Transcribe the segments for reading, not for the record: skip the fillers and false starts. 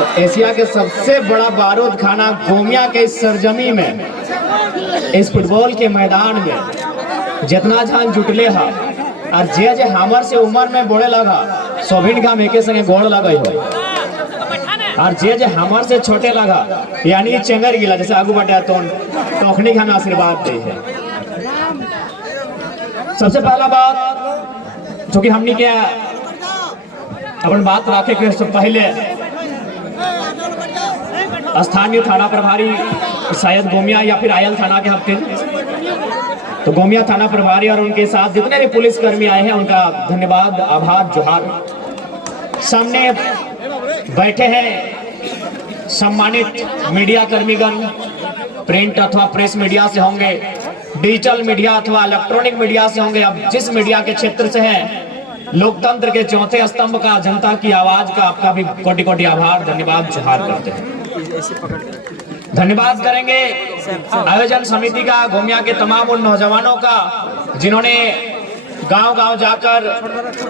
तो एशिया के सबसे बड़ा बारूद खाना गोमिया के इस सरजमी में, इस फुटबॉल के मैदान में जितना जान जुटले हा और जे जे हमर से उम्र में बोले लगा सोभिन का मेके संगे गोड़ लगे हो, और जे हमर से छोटे लगा यानी चेंगर गिला जैसे आगू बढ़ा तो अखनी हमें आशीर्वाद दे है। सबसे पहला बात जो कि हमने क्या अपन बात रखे के सबसे पहले स्थानीय थाना प्रभारी शायद गोमिया या फिर आयल थाना के हफ्ते, तो गोमिया थाना प्रभारी और उनके साथ जितने भी पुलिस कर्मी आए हैं उनका धन्यवाद, आभार, जोहार। सामने बैठे हैं सम्मानित मीडिया कर्मीगण, प्रिंट अथवा प्रेस मीडिया से होंगे, डिजिटल मीडिया अथवा इलेक्ट्रॉनिक मीडिया से होंगे। अब जिस मीडिया के क्षेत्र से है, लोकतंत्र के चौथे स्तंभ का, जनता की आवाज का आपका भी कोटि कोटि आभार, धन्यवाद, जोहार करते हैं। धन्यवाद करेंगे आयोजन समिति का, गोमिया के तमाम उन नौजवानों का जिन्होंने गांव-गांव जाकर,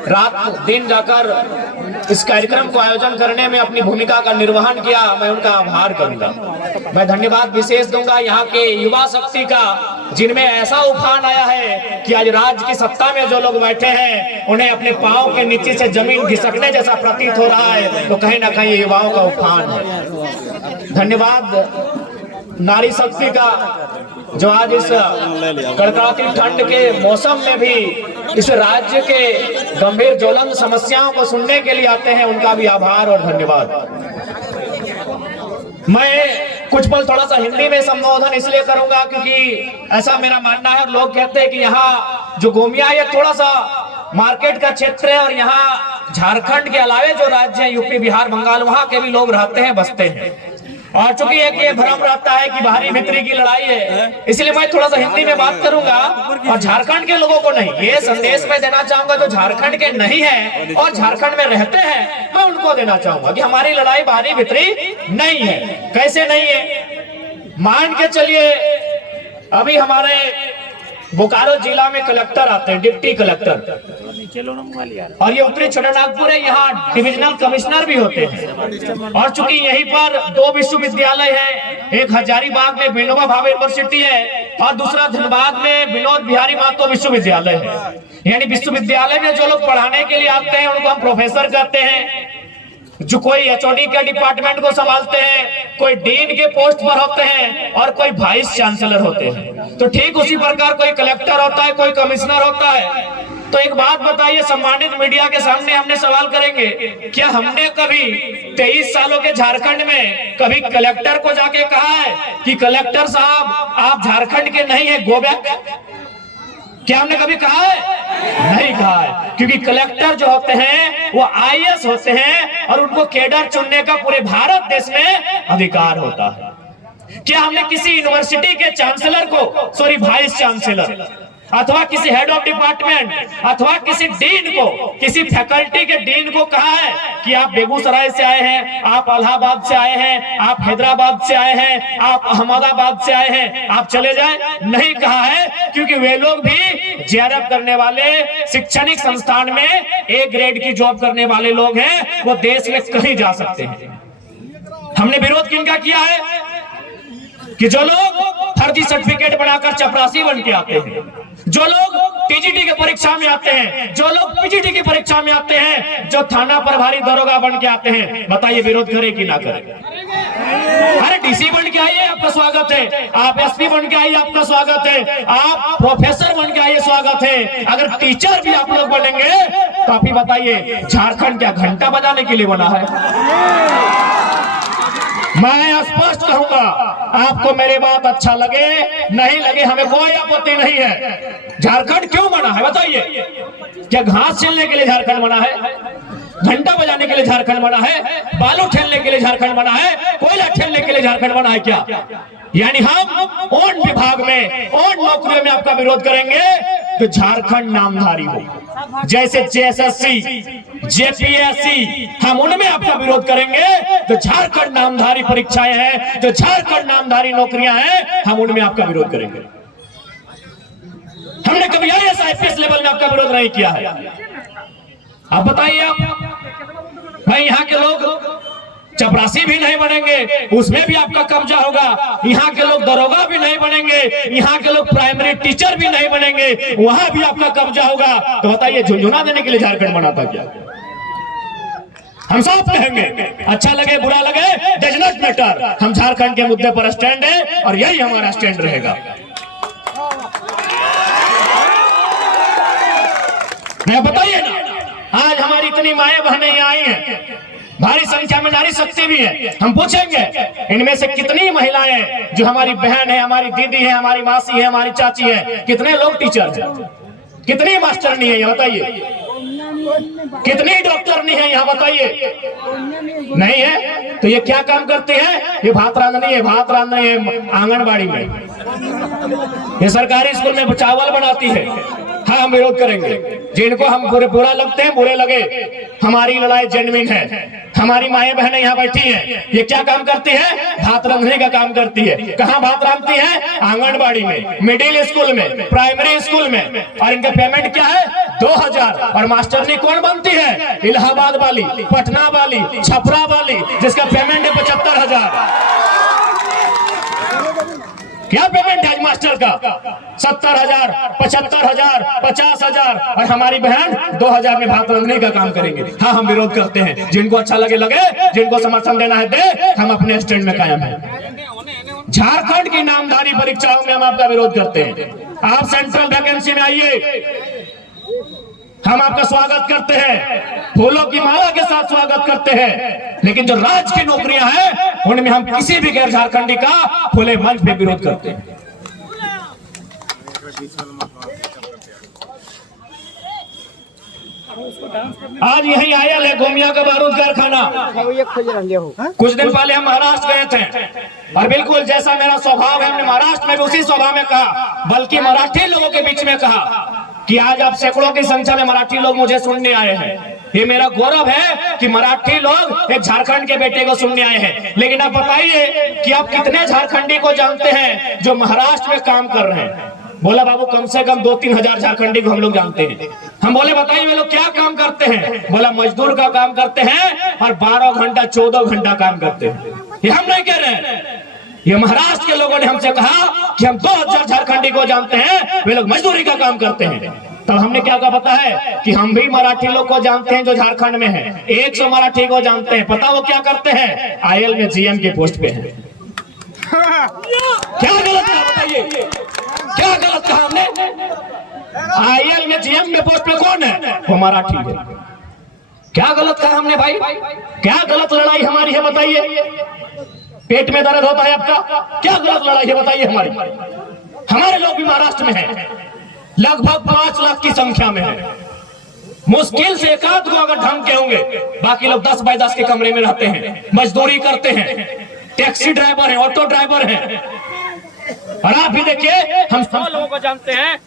रात दिन जाकर इस कार्यक्रम को आयोजन करने में अपनी भूमिका का निर्वहन किया। मैं उनका आभार करूंगा। मैं धन्यवाद विशेष दूंगा यहाँ के युवा शक्ति का, जिनमें ऐसा उफान आया है कि आज राज्य की सत्ता में जो लोग बैठे हैं उन्हें अपने पांव के नीचे से जमीन खिसकने जैसा प्रतीत हो रहा है, तो कहीं ना कहीं युवाओं का उफान है। धन्यवाद नारी शक्ति का, जो आज इस कड़कड़ाती ठंड के मौसम में भी इस राज्य के गंभीर ज्वलंत समस्याओं को सुनने के लिए आते हैं, उनका भी आभार और धन्यवाद। मैं कुछ पल थोड़ा सा हिंदी में संबोधन इसलिए करूंगा क्योंकि ऐसा मेरा मानना है, और लोग कहते हैं कि यहाँ जो गोमिया है थोड़ा सा मार्केट का क्षेत्र है, और यहाँ झारखंड के अलावे जो राज्य है यूपी, बिहार, बंगाल, वहां के भी लोग रहते हैं, बसते हैं। और चूंकि एक ये भ्रम रहता है कि बाहरी भीतरी की लड़ाई है, इसलिए मैं थोड़ा सा हिंदी में बात करूंगा और झारखंड के लोगों को नहीं, ये संदेश मैं देना चाहूंगा जो झारखंड के नहीं है और झारखंड में रहते हैं, मैं उनको देना चाहूंगा कि हमारी लड़ाई बाहरी भीतरी नहीं है। कैसे नहीं है? मान के चलिए अभी हमारे बोकारो जिला में कलेक्टर आते हैं, डिप्टी कलेक्टर, और ये उत्तरी छोटानागपुर है, यहाँ डिविजनल कमिश्नर भी होते हैं। और चूंकि यहीं पर दो विश्वविद्यालय हैं, एक हजारीबाग में विनोबा भावे यूनिवर्सिटी है और दूसरा धनबाद में विनोद बिहारी महतो विश्वविद्यालय है। यानी विश्वविद्यालय में जो लोग पढ़ाने के लिए आते हैं उनको हम प्रोफेसर कहते हैं, जो कोई एचओडी के डिपार्टमेंट को संभालते हैं, कोई डीन के पोस्ट पर होते हैं और कोई वाइस चांसलर होते हैं। तो ठीक उसी प्रकार कोई कलेक्टर होता है, कोई कमिश्नर होता है। तो एक बात बताइए, सम्मानित मीडिया के सामने हमने सवाल करेंगे, क्या हमने कभी 23 सालों के झारखंड में कभी कलेक्टर को जाके कहा है कि कलेक्टर साहब आप झारखंड के नहीं है, गो बैक? क्या हमने कभी कहा है? नहीं कहा है, क्योंकि कलेक्टर जो होते हैं वो आईएएस होते हैं और उनको कैडर चुनने का पूरे भारत देश में अधिकार होता है। क्या हमने किसी यूनिवर्सिटी के चांसलर को, सॉरी वाइस चांसलर, अथवा किसी हेड ऑफ डिपार्टमेंट अथवा किसी डीन को, किसी फैकल्टी के डीन को कहा है कि आप बेगूसराय से आए हैं, आप इलाहाबाद से आए हैं, आप हैदराबाद से आए हैं, आप अहमदाबाद से आए हैं, आप चले जाएं? नहीं कहा है, क्योंकि वे लोग भी जेआरएफ करने वाले, शैक्षणिक संस्थान में ए ग्रेड की जॉब करने वाले लोग हैं, वो देश में कहीं जा सकते हैं। हमने विरोध किनका किया है कि जो लोग फर्जी सर्टिफिकेट बनाकर चपरासी बन के आते हैं, जो लोग टीजीटी की परीक्षा में आते हैं, जो लोग पीजीटी की परीक्षा में आते हैं, जो थाना प्रभारी दरोगा बन के आते हैं, बताइए विरोध करे कि ना करे? अरे डीसी बन के आइए, आपका स्वागत है। आप एसपी बन के आइए, आपका स्वागत है। आप प्रोफेसर बन के आइए, स्वागत है। अगर टीचर भी आप लोग बनेंगे तो आप ही बताइए, झारखंड क्या घंटा बजाने के लिए बना है? मैं स्पष्ट कहूंगा, आपको मेरी बात अच्छा लगे नहीं लगे, हमें कोई आपत्ति नहीं है। झारखंड क्यों बना है बताइए? क्या घास छीलने के लिए झारखंड बना है? घंटा बजाने के लिए झारखंड बना है? बालू ठेलने के लिए झारखंड बना है? कोयला ठेलने के लिए झारखंड बना है क्या? यानी हम उन विभाग में, उन नौकरियों में आपका विरोध करेंगे तो झारखंड नामधारी हो, जैसे जेएसएससी, जेपीएससी, हम उनमें आपका विरोध करेंगे। तो झारखंड नामधारी परीक्षाएं हैं, जो झारखंड नामधारी नौकरियां हैं, हम उनमें आपका विरोध करेंगे। हमने कभी आईएएस आईपीएस लेवल में आपका विरोध नहीं किया है। आप बताइए, आप भाई यहाँ के लोग चपरासी भी नहीं बनेंगे, उसमें भी आपका कब्जा होगा। यहाँ के लोग दरोगा भी नहीं बनेंगे, यहाँ के लोग प्राइमरी टीचर भी नहीं बनेंगे, वहां भी आपका कब्जा होगा। तो बताइए झुनझुना देने के लिए झारखंड बना था क्या? हम सब कहेंगे, अच्छा लगे बुरा लगे डज नॉट मैटर, हम झारखंड के मुद्दे पर स्टैंड है और यही हमारा स्टैंड रहेगा। मैं बताइए ना, आज हमारी इतनी माएँ बहनें यहाँ आई हैं, भारी संख्या में नारी शक्ति भी है। हम पूछेंगे इनमें से कितनी महिलाएं जो हमारी बहन है, हमारी दीदी है, हमारी मासी है, हमारी चाची है, कितने लोग टीचर हैं, कितनी मास्टरनी है यहाँ बताइए, कितनी डॉक्टरनी है यहाँ बताइए? नहीं है। तो ये क्या काम करती है? ये भात रांधनी है, भात रांधनी है आंगनबाड़ी में, ये सरकारी स्कूल में चावल बनाती है। हाँ, हम विरोध करेंगे। जिनको हम बुरा लगते हैं बुरे लगे, हमारी लड़ाई जेन्युइन है। हमारी माएँ बहनें यहाँ बैठी हैं, ये क्या काम करती है? भात रांधने का काम करती है। कहाँ भात रांधती है? आंगनबाड़ी में, मिडिल स्कूल में, प्राइमरी स्कूल में। और इनका पेमेंट क्या है? 2000। और मास्टरनी कौन बनती है? इलाहाबाद वाली, पटना वाली, छपरा वाली, जिसका पेमेंट है 75,000। क्या पेमेंट है मास्टर का? 70,000, 75,000, 50,000। और हमारी बहन 2000 में भात रांधने का काम करेंगे। हाँ, हम विरोध करते हैं। जिनको अच्छा लगे लगे, जिनको समर्थन देना है दे, हम अपने स्टैंड में कायम हैं। झारखंड की नामधारी परीक्षाओं में हम आपका विरोध करते हैं। आप सेंट्रल वैकेंसी में आइए, हम आपका स्वागत करते हैं, फूलों की माला के साथ स्वागत करते हैं। लेकिन जो राज्य की नौकरियां हैं, उनमें हम किसी भी गैर झारखंडी का खुले मंच पे विरोध करते हैं। आज यही आयल है गोमिया का बारूद कारखाना। कुछ दिन पहले हम महाराष्ट्र गए थे, और बिल्कुल जैसा मेरा स्वभाव है, हमने महाराष्ट्र में भी उसी स्वभाव में कहा, बल्कि मराठी लोगों के बीच में कहा कि आज आप सैकड़ों की संख्या में मराठी लोग मुझे सुनने आए हैं। ये मेरा गौरव है कि मराठी लोग एक झारखंड के बेटे को सुनने आए हैं। लेकिन आप बताइए कि आप कितने झारखंडी को जानते हैं जो महाराष्ट्र में काम कर रहे हैं? बोला बाबू कम से कम 2-3 हजार झारखंडी को हम लोग जानते हैं। हम बोले बताइए वे लोग क्या काम करते हैं? बोला मजदूर का काम करते हैं और 12 घंटा 14 घंटा काम करते हैं। ये हम नहीं कह रहे हैं, ये महाराष्ट्र के लोगों ने हमसे कहा कि हम 2000 झारखंडी को जानते हैं, वे लोग मजदूरी का काम करते हैं। तब हमने क्या कहा पता है कि हम भी मराठी लोग को जानते हैं जो झारखंड में है, 100 मराठी को जानते हैं। पता वो क्या करते हैं? आईएल में जीएम के पोस्ट पे है। क्या गलत कहा बताइए? क्या गलत कहा हमने? आईएल में जीएम के पोस्ट पे कौन है? वो मराठी है। क्या गलत कहा हमने भाई? क्या गलत लड़ाई हमारी है बताइए? पेट में दर्द होता है आपका? क्या गलत लड़ाई है बताइए हमारी? हमारे लोग भी महाराष्ट्र में हैं, लगभग 5 लाख की संख्या में है। मुश्किल से एक आध को अगर ढंग के होंगे, बाकी लोग 10 बाय 10 के कमरे में रहते हैं, मजदूरी करते हैं, टैक्सी ड्राइवर हैं, ऑटो ड्राइवर हैं। और आप भी देखिए, हम सब लोगों को जानते हैं